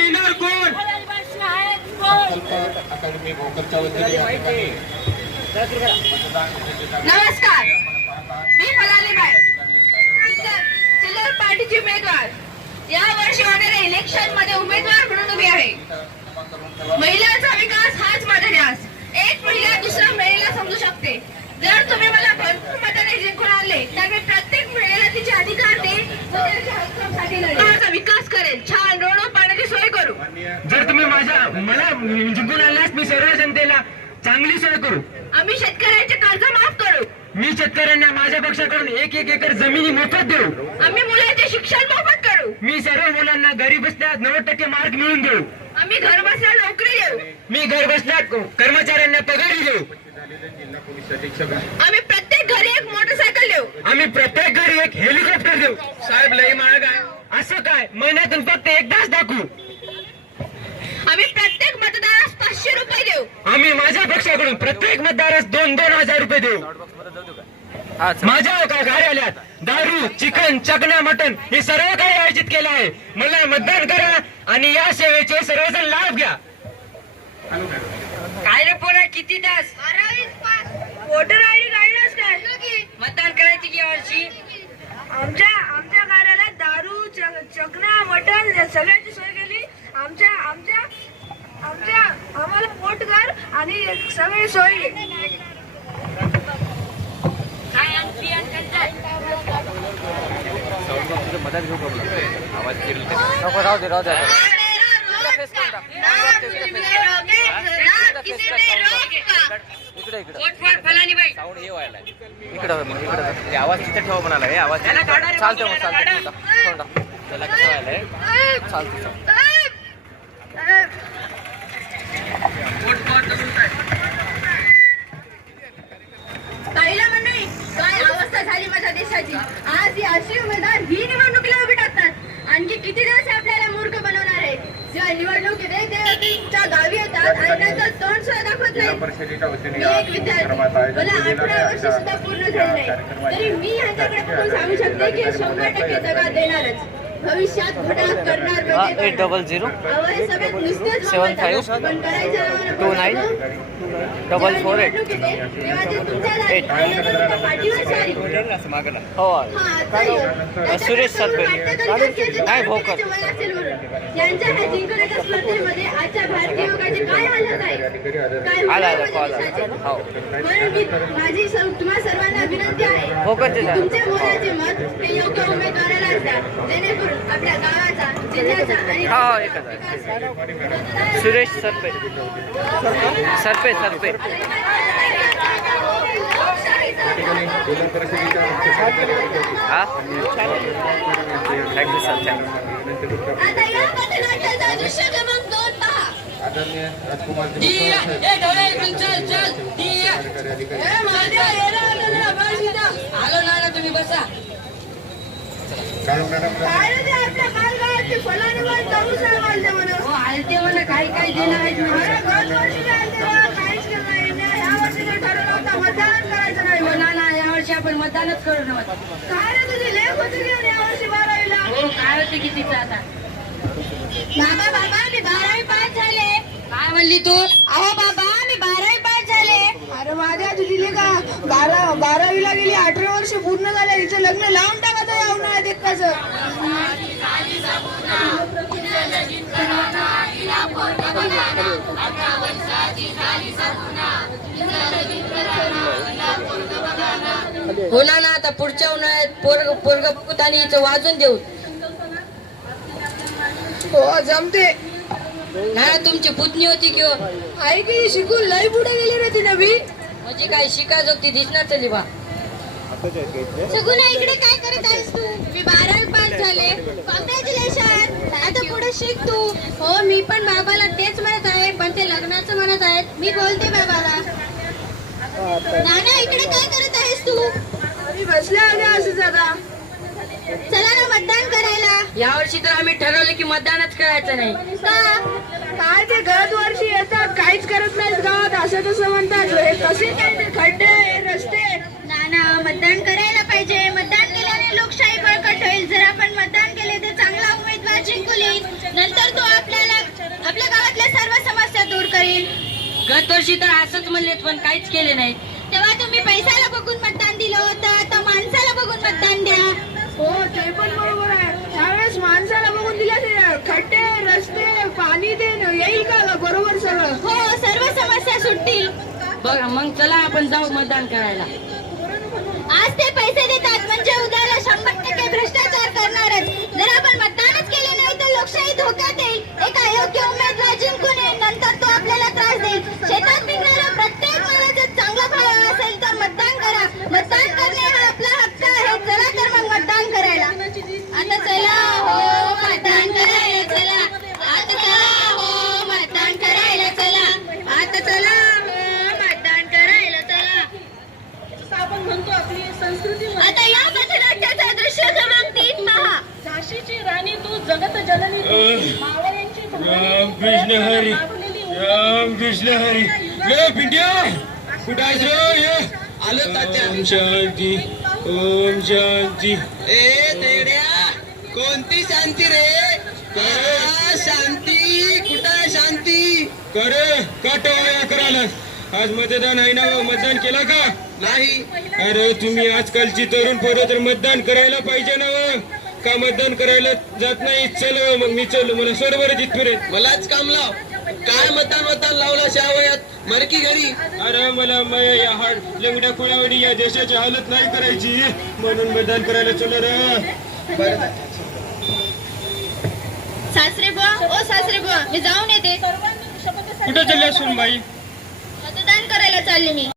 येऊन येऊन कोण नमस्कार. मी फलालीबाई. चिल्लर पार्टीची उमेदवार. या वर्षी होणाऱ्या इलेक्शनमध्ये उमेदवार म्हणून उभी आहे. महिला विकास हाच माझा ध्यास एक महिला दुसऱ्या महिलेला समजू शकते जर तुम्ही मला भरपूर मताने जिंकून आणले तर मी प्रत्येक महिलेला तिचे अधिकार देईन व त्यांच्या हक्कांसाठी लढेन. माझा विकास करेल छान रोड व पाण्याची सोय करू जर तुम्ही माझ्या मला जिंकून आणल्यास मी सर्व जनतेला चांगली सोय करू. आम्ही शेतकऱ्यांचे कर्ज माफ करू. मी शेतकऱ्यांना माझ्या पक्षाकडून एक एक एकर जमिनी मोफत देऊ. आम्ही मुलांचे शिक्षण मोफत करू. मी सर्व मुलांना घरी बसल्या नव्वद टक्के मार्क मिळवून देऊ. आम्ही घर बसल्या नोकरी देऊ. मी घर बसल्या कर्मचाऱ्यांना पगारी देऊ. आम्ही प्रत्येक घरी एक मोटरसायकल देऊ. आम्ही प्रत्येक घरी एक हेलिकॉप्टर देऊ. साहेब लई महाग आहे असं काय? महिन्यातून फक्त एकदाच दाखवू. आम्ही पाचशे रुपये देऊ. आम्ही माझ्या पक्षाकडून प्रत्येक मतदारास दोन दोन हजार रुपये देऊ. माझ्या का- कार्यालयात दारू चिकन चकना मटन हे सर्व काही आयोजित केलं आहे. मला मतदान करा आणि या सेवेचे सर्वजण लाभ घ्या. काय रे पोरा किती तास? वोटर आयडी काढलास काय मतदान करायची की वर्षी आमच्या आमच्या कार्यालयात आणि सगळी सोय घे. काय आमची नको राहू दे राहू दे इकडे इकडे साऊंड हे व्हायला इकडं मग इकडं ते आवाज़ तिथे ठेवा म्हणाला हे आवाज़. चालतंय मग. सोडा. त्याला कसं व्हायलंय चालतं चालतं सुद्धा पूर्ण झाली नाही. तरी मी ह्यांच्याकडे बघून सांगू शकते की शंभर टक्के जगा देणारच. भविष्यात घोटाळा करणार एट डबल झिरो हे नावानं two nine. बोलतात. डबल फोर एट सारी. हो हा, सुरेश नक्की नाही, भोकर. त्याचे वय असेल म्हणून. यांच्या ह्या जिंकण्याच्या स्पर्धेमध्ये आजच्या भारतीय युगाचे काय हालत आहे? काय आला, आला, call आला. हो. माझी सर- तुम्हा सर्वांना विनंती तुमचे मोलाचे मत हे योग्य उमेदवाराला द्या जेणेकरून आपल्या गावाचा जिल्ह्याचा आणि हा, हा, एकच आहे. विकास- सुरेश सरपे. सरपे सरपे. हा? थँक्यू सर थँक्यू आदरणीय राजकुमार काय मॅडम काय काही दिलं मतदान करायचं नाही म्हणून. ना ना यावर्षी आपण मतदानच करू ना काय रे तुझी लेक होती की या वर्षी बारावीला? हो काय होते कितीचं आता बाबा बाबा मी बारावी पास झाले काय म्हणली तू? अहो बाबा मी बारावी पास झाले. अरे माझ्या तुझी लेका बारा बारावीला गेली अठरा वर्ष पूर्ण झाले. तिचं लग्न लावून टाकायचं या उन्हाळ्यात एकटाचं हो ना ना आता पुढच्या उन्हाळ्यात पोरग पोरग पुतानी हिचं वाजून देऊ. हो जमते. नाही तुमची पुतणी होती किंवा आई की शिकून लई पुढे गेली रे ती नवी. म्हणजे काय शिकायचं होती दिसणार तरी बा. सगुना इकडे काय करत आहेस तू? मी बारावी पास झाले. कॉंग्रॅच्युलेशन आता पुढे शिक तू. हो मी पण बाबाला तेच म्हणत आहे पण ते लग्नाचं म्हणत आहेत. मी बोलते बाबाला. नाना इकडे काय करत आहेस तू आम्ही बसल्या आल्या असं दादा चला ना मतदान करायला यावर्षी तर आम्ही ठरवलं की मतदानच करायचं नाही. का? काय ते गळत वर्षी येतात काहीच करत नाहीत गावात असं तसं म्हणतात. हे कसे काय ते खड्डे रस्ते? नाना मतदान करायला पाहिजे. मतदान केल्याने लोकशाही बळकट होईल. जर आपण मतदान केले तर चांगला उमेदवार जिंकून येईल. नंतर तो आपल्याला आपल्या गावातल्या सर्व समस्या दूर करील. गत वर्षी तर असंच म्हणलेत पण काहीच केले नाही तेव्हा तुम्ही पैशाला बघून मतदान दिलं होतं. आता माणसाला बघून मतदान द्या. हो ते पण बरोबर आहे त्यावेळेस माणसाला बघून दिल्या ते खड्डे रस्ते पाणी ते येईल का बरोबर सगळं? हो सर्व समस्या सुटतील. बघा मग चला आपण जाऊ मतदान करायला. आज ते पैसे देतात म्हणजे उद्याला शंभर टक्के भ्रष्टाचार करणारच. जर आपण मतदानच केले नाही तर लोकशाही धोक्यात येईल एक अयोग्य उमेदवार जिंकून येईल नंतर तो आपल्याला त्रास देईल शेतात पिकणारा प्रत्येक मालाचा चांगला भाव असेल तर मतदान करा मतदान करणे हा आपला हक्क आहे चला तर मग मतदान करायला आता चला हो मतदान करायला चला आता चला हो मतदान करायला चला आता चला हो मतदान करायला चला आपण म्हणतो आपली संस्कृती आता या पथनाट्याचा दृश्य क्रमांक तीन पहा झाशीची राणी तू जगत जननी तू मावळ्यांची राम कृष्ण हरी राम ये पिंट्या कुठं आहेस रे? ये आलो तात्या ओम शांती ओम शांती. ए तेड्या कोणती शांती रे? का शांती. कुठं शांती? करे का टवाया करायला? आज मतदान आहे ना हो, मतदान केला का? नाही. अरे तुम्ही आजकालची तरुण पोरं तर मतदान करायला पाहिजे ना हो. का मतदान करायला जात नाही? चल हो, मग मी चल मला सरोवर जिथपर्यंत मलाच काम लाव काय मतदान मतदान लावला शावयात? मरकी घरी. अरे मला माया या हाड लंगड्या कुळावडी या देशाची हालत नाही करायची. म्हणून मतदान करायला चल रे सासरे बुवा ओ सासरे बुवा मी जाऊन येते. कुठं चालल्या सोनबाई मतदान करायला चालले मी.